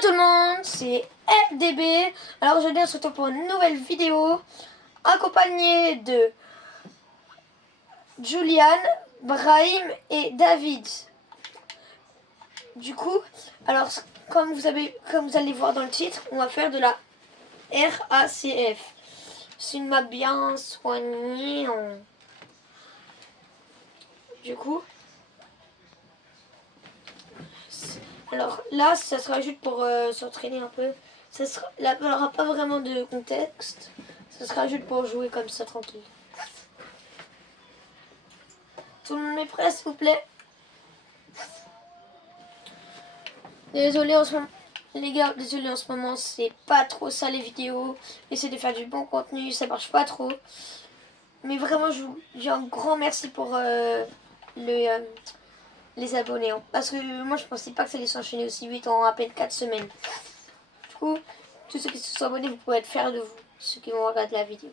Hello tout le monde, c'est FDB. Alors aujourd'hui on se retrouve pour une nouvelle vidéo accompagnée de Julian, Brahim et David. Du coup, alors comme vous allez voir dans le titre, on va faire de la RACF. C'est une map bien soignée. Du coup, alors là, ça sera juste pour s'entraîner un peu. Là, il n'y aura pas vraiment de contexte. Ça sera juste pour jouer comme ça, tranquille. Tout le monde est prêt, s'il vous plaît? Désolé en ce moment, les gars, désolé en ce moment, c'est pas trop ça les vidéos. Essayez de faire du bon contenu, ça marche pas trop. Mais vraiment, je vous dis un grand merci pour les abonnés. Parce que moi, je pensais pas que ça allait s'enchaîner aussi vite en à peine 4 semaines. Du coup, tous ceux qui se sont abonnés, vous pouvez être fiers de vous, ceux qui vont regarder la vidéo.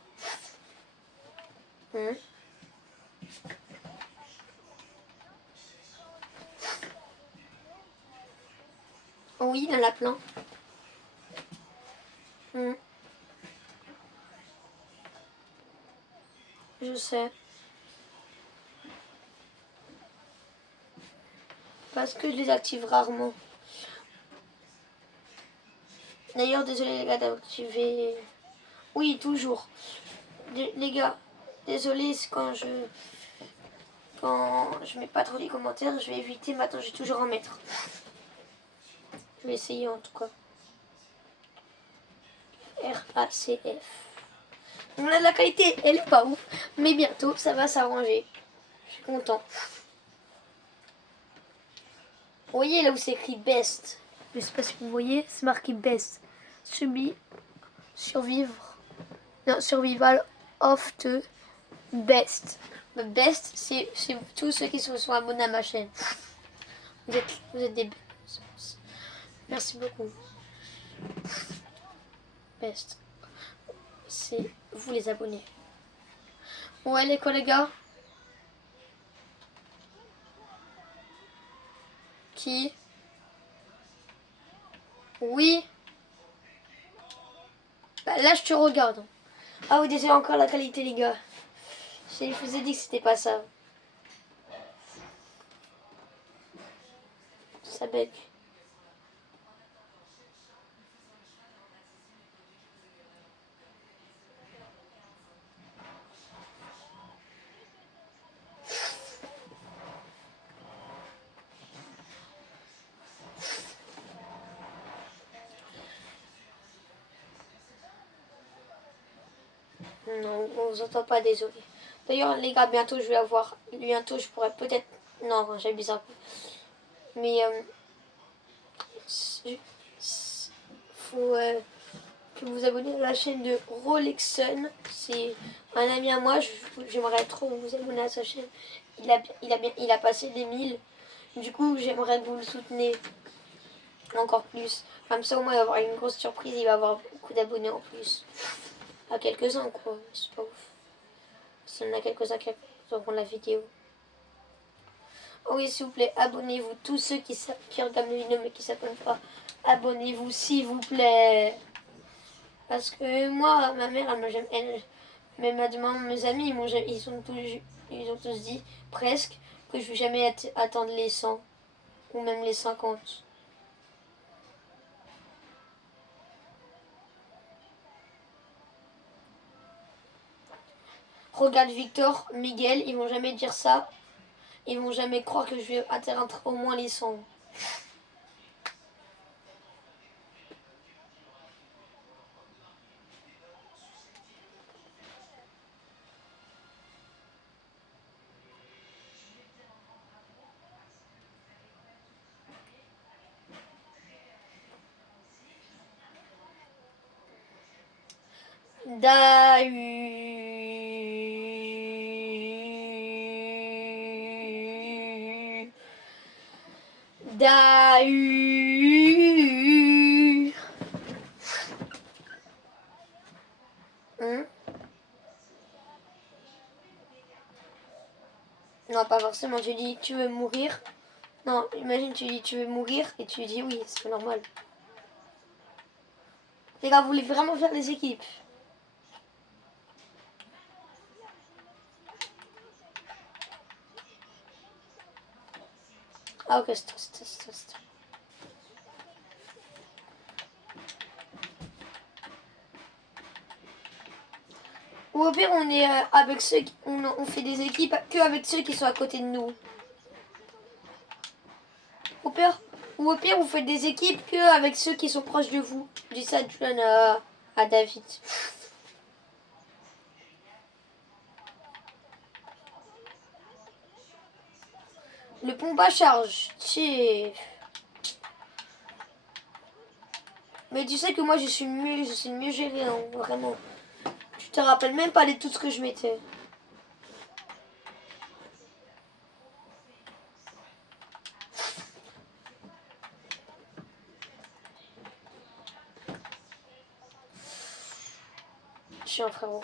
Oui, dans la plan. Je sais. Parce que je les active rarement. D'ailleurs, désolé les gars d'activer. Oui, toujours. Les gars, désolé quand je mets pas trop les commentaires, je vais éviter. Maintenant, je vais toujours en mettre. Je vais essayer en tout cas. RACF. On a de la qualité, elle est pas ouf, mais bientôt ça va s'arranger. Je suis content. Vous voyez là où c'est écrit best. Je sais pas si vous voyez, c'est marqué best. Survivre. Non, survival of the best. Le best, c'est tous ceux qui se sont abonnés à ma chaîne. Vous êtes des best. Merci beaucoup. Best. C'est vous les abonnés. Ouais les collègues. Qui? Oui. Bah, là je te regarde. Ah oui, désolé encore la qualité les gars. Je vous ai dit que c'était pas ça. Ça bug. Non, on vous entend pas, désolé. D'ailleurs, les gars, bientôt je vais avoir. Bientôt je pourrais peut-être. Non, j'abuse un peu. Mais faut que vous abonnez à la chaîne de Rolexon. C'est un ami à moi. J'aimerais trop vous abonner à sa chaîne. Il a passé les 1000. Du coup, j'aimerais que vous le soutenez encore plus. Comme ça, au moins, il va avoir une grosse surprise. Il va avoir beaucoup d'abonnés en plus. À quelques-uns, quoi. C'est pas ouf. S'il y en a quelques-uns qui auront la vidéo. Oh oui, s'il vous plaît, abonnez-vous. Tous ceux qui regardent les vidéos mais qui ne s'abonnent pas, abonnez-vous, s'il vous plaît. Parce que moi, ma mère, elle m'a demandé, mes amis, ils ont tous dit, presque, que je ne vais jamais attendre les 100. Ou même les 50. Regarde Victor, Miguel, ils vont jamais dire ça. Ils vont jamais croire que je vais atteindre au moins les 100. Non, pas forcément. Tu dis tu veux mourir. Non, imagine tu dis tu veux mourir et tu dis oui, c'est normal. Les gars, vous voulez vraiment faire des équipes? Ah ok, stress. Ou au pire, on est avec ceux qui, on fait des équipes que avec ceux qui sont à côté de nous. Au pire, ou au pire, vous faites des équipes que avec ceux qui sont proches de vous. Je dis ça à David. Le pompe à charge, c'est... Mais tu sais que moi je sais mieux gérer, hein, vraiment. Tu te rappelles même pas de tout ce que je mettais. Je suis un frérot.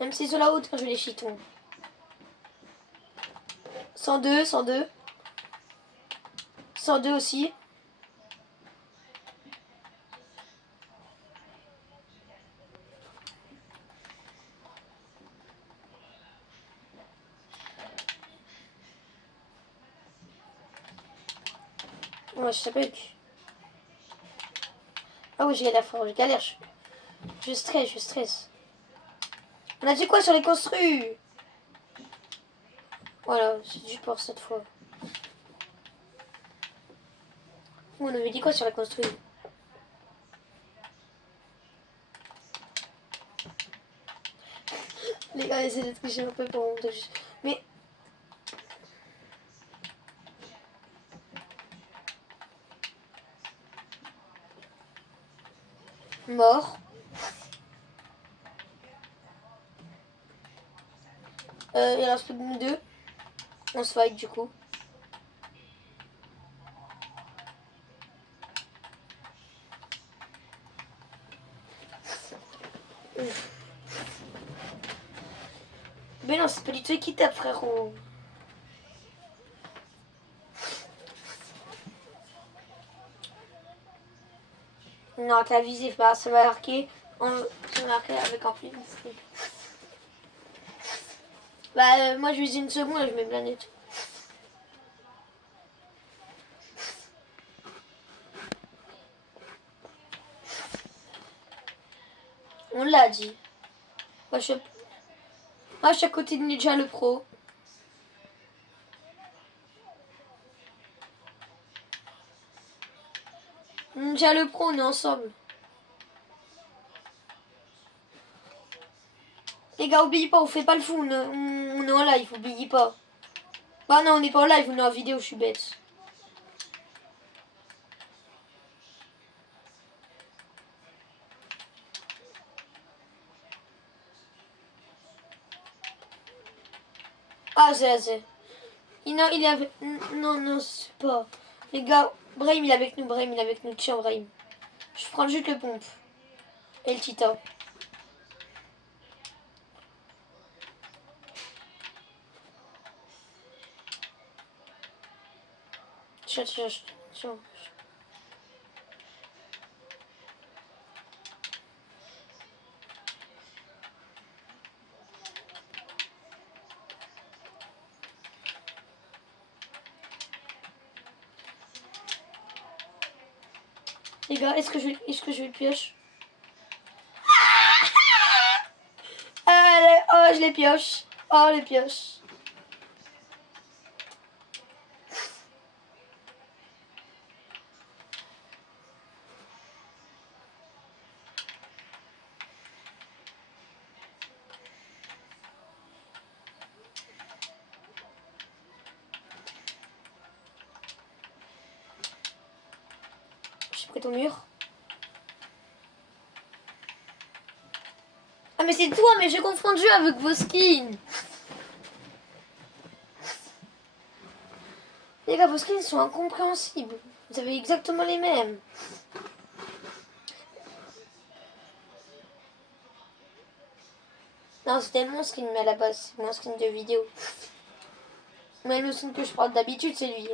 Même si sur la haute, quand je les chitons. 102. 102 aussi. Ouais, je sais pas. Ah oui, je galère, frérot, je galère. Je stresse. On a dit quoi sur les construits? Voilà, c'est du pour cette fois. On avait dit quoi sur la construit? Les gars, essayez de tricher un peu pour monter. Mais... Mort. Il reste plus que nous deux. On se fight du coup. Mais non, c'est pas du tout équitable, frérot. Non, avec la visée, bah, ça va marquer. Ça va marquer avec un film. Bah, moi je vise une seconde et je mets planète. On l'a dit. Moi je suis à côté de Ninja le pro. Ninja le pro, on est ensemble. Les gars, oubliez pas, on fait pas le fou. On est en live, oubliez pas. Bah non, on n'est pas en live, on est en vidéo, je suis bête. Ah, c'est. Non, il est avec... Non, c'est pas... Les gars, Brahim, il est avec nous. Tiens, Brahim. Je prends juste le pompe. Et le Tita. Tiens. Les gars, est-ce que je vais le pioche? Allez, oh, je les pioche. Oh, les pioches. J'ai pris ton mur. Ah, mais c'est toi, mais j'ai confondu avec vos skins. Les gars, vos skins sont incompréhensibles. Vous avez exactement les mêmes. Non, c'était mon skin, mais à la base, c'est mon skin de vidéo. Mais le skin que je prends d'habitude, c'est lui.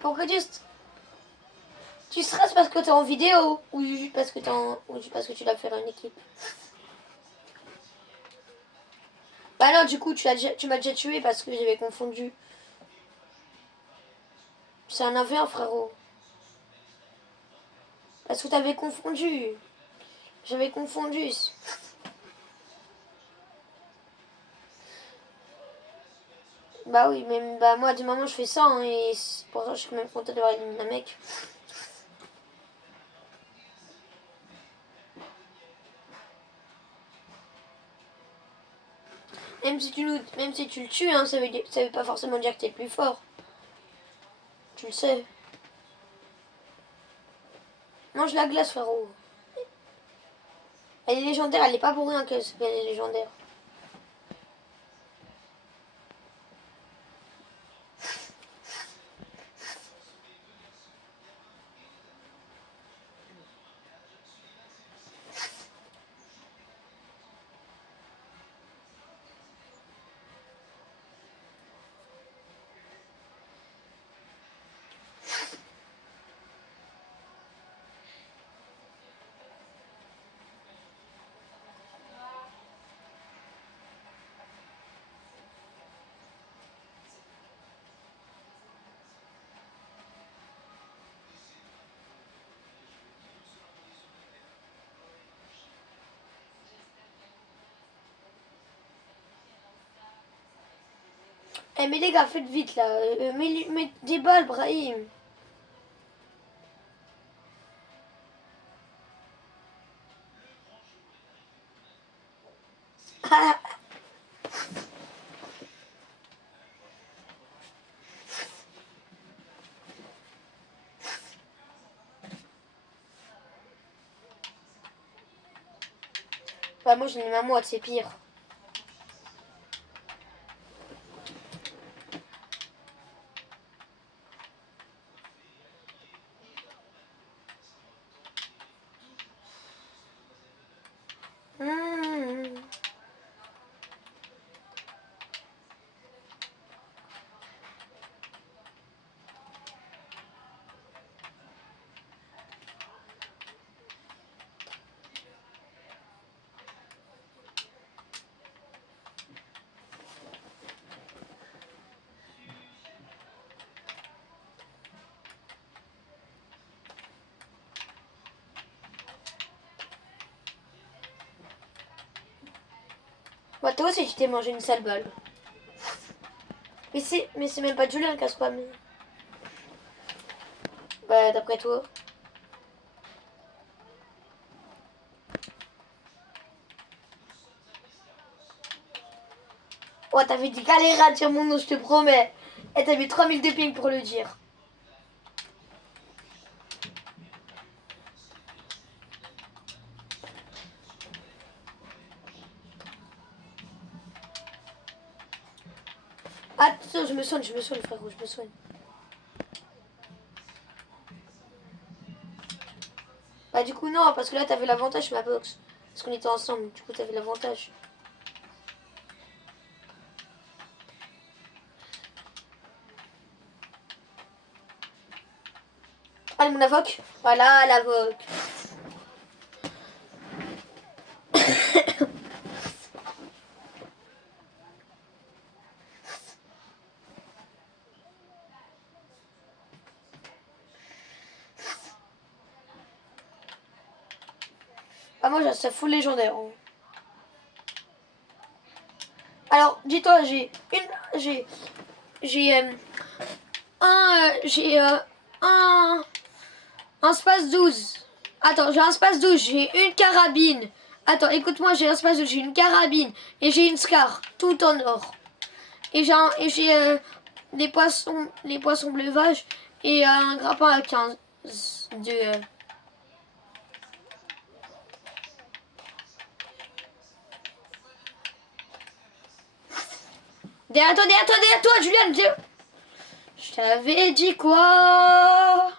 Pourquoi tu stresses parce que t'es en vidéo ou juste parce que tu dois faire une équipe? Bah non, du coup, tu m'as déjà tué parce que j'avais confondu. C'est un affaire, frérot. Parce que t'avais confondu. J'avais confondu. Bah oui, mais bah moi, du moment je fais ça, hein, et pour ça je suis même contente d'avoir éliminé un mec. Même si tu le tues, hein, ça veut pas forcément dire que t'es le plus fort. Tu le sais. Mange la glace, frérot. Elle est légendaire, elle est pas pour rien qu'elle est légendaire. Eh mais les gars, faites vite là. Mets des balles, Brahim. Bah moi j'en ai ma moite, c'est pire. Mmh. Bah toi aussi tu t'es mangé une sale balle. Mais c'est même pas Julien qui a spammé. Bah d'après toi. Oh t'avais dit galère à dire mon nom, je te promets. Et t'as mis 3000 de ping pour le dire. Attention, je me soigne frérot, je me soigne. Bah du coup non, parce que là t'avais l'avantage sur ma box. Parce qu'on était ensemble, du coup t'avais l'avantage. Allez mon avoc. Voilà l'avoc. Ah moi j'ai ça full légendaire. Hein. Alors dis-toi un un space 12. Attends, j'ai un space 12, j'ai une carabine. Attends, écoute-moi, j'ai un space 12, j'ai une carabine et j'ai une scar, tout en or. Et j'ai les poissons bleuvages et un grappin à 15 de Derrière toi, Juliane. Je t'avais dit quoi?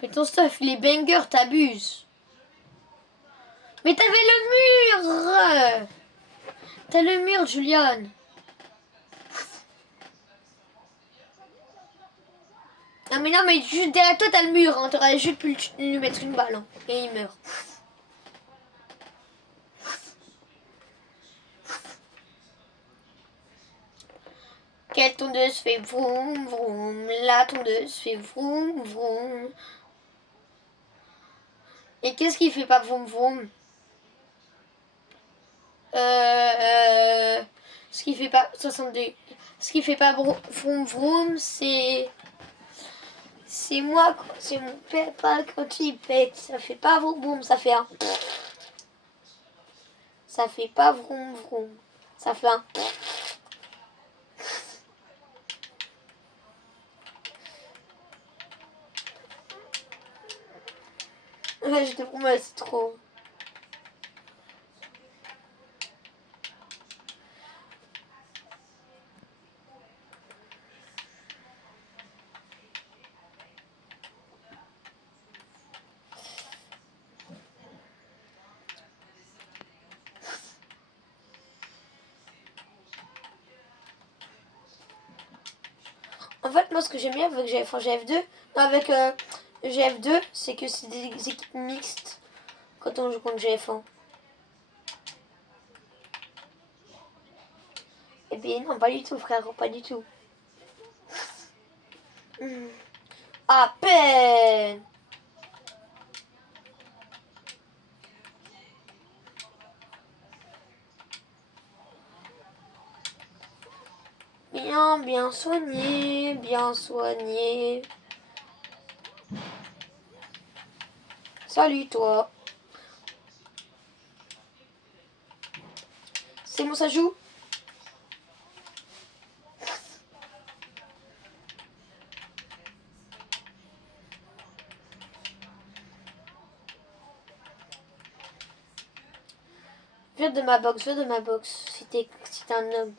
Mais ton stuff, il est banger, t'abuses. Mais t'avais le mur. T'as le mur, Juliane. Ah mais non, mais juste derrière toi, t'as le mur. Hein. T'aurais juste pu lui mettre une balle. Hein. Et il meurt. Quelle tondeuse fait vroom vroom. La tondeuse fait vroom vroom. Et qu'est-ce qui fait pas vroom vroom? Ce qui fait pas 62. Ce qui fait pas vroom vroom, c'est moi, c'est mon papa quand il pète. Ça fait pas vroom vroom, ça fait un. Ça fait pas vroom vroom, ça fait un. Ouais, je te promets, c'est trop. En fait, moi, ce que j'aime bien avec GF2, avec GF2, c'est que c'est des équipes mixtes quand on joue contre GF1. Et bien non, pas du tout, frère, pas du tout. À peine. Bien soigné, bien soigné. Salut toi. C'est bon, ça joue? Viens de ma box, si t'es un homme.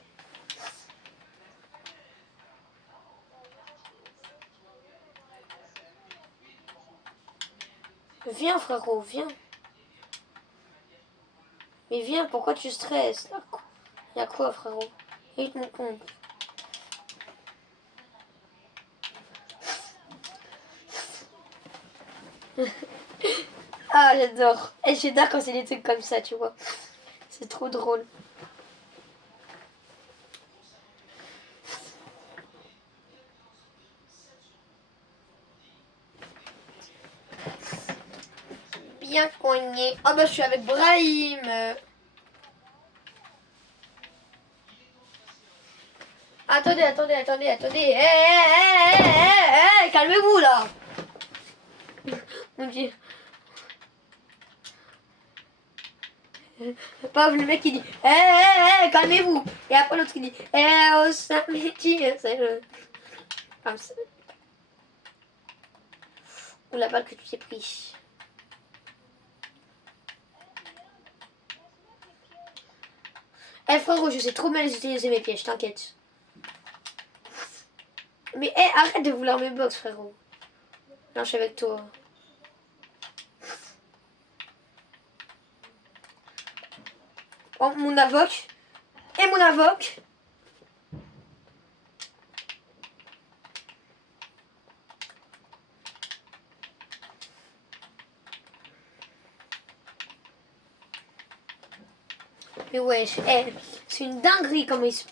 Viens frérot, viens. Mais viens, pourquoi tu stresses? Y'a quoi frérot? Hit mon compte. Ah j'adore. Et j'adore quand c'est des trucs comme ça, tu vois. C'est trop drôle. Bien cogné. Ah bah je suis avec Brahim. Attendez. Calmez-vous là. Mon Dieu. Pas le mec qui dit calmez-vous. Et après l'autre qui dit oh samedi. C'est le. Comme ça. Ou la balle que tu t'es pris. Frérot, je sais trop mal utiliser mes pièges, t'inquiète. Mais arrête de vouloir mes box, frérot. Non, je suis avec toi. Oh, mon avoc. Et mon avoc. Mais ouais, c'est une dinguerie comment il se...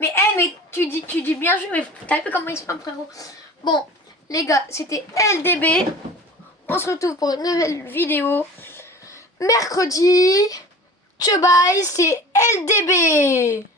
Mais tu dis bien joué, mais t'as vu comment il se fait, frérot. Bon, les gars, c'était LDB. On se retrouve pour une nouvelle vidéo. Mercredi. Tchau, bye, c'est LDB.